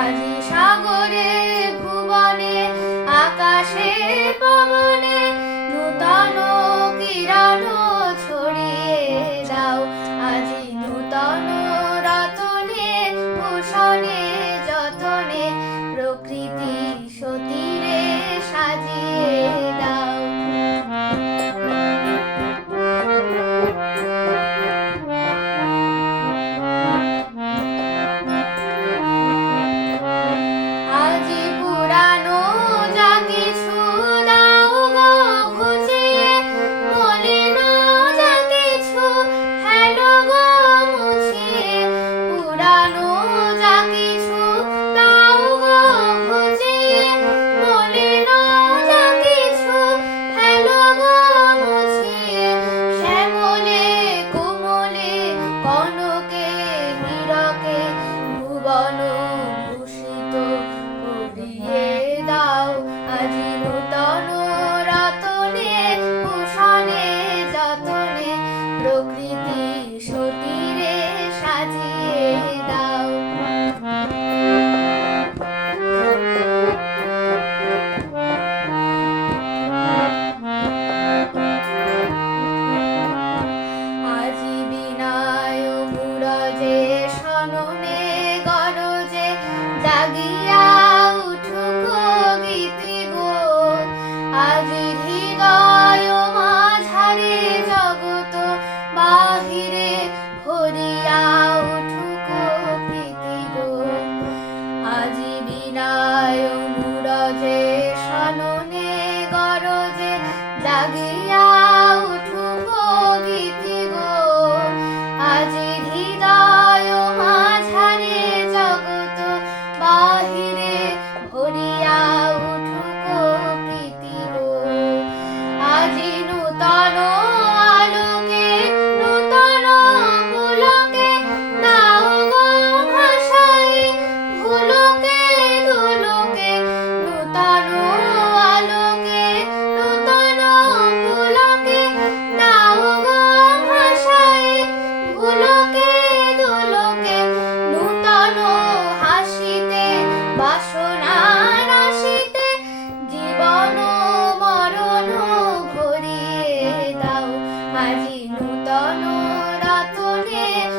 আজি সাগরে, ভুবনে, আকাশে, পবনে, নূতন কিরণ ছড়িয়ে দাও। আজি নূতন রতনে ভূষণে যতনে, প্রকৃতি সতীরে সাজিয়ে নূতন রতনে প্রকৃতি সাজিয়ে দাও। আজি বিনায় মুরজে आगे Yeah.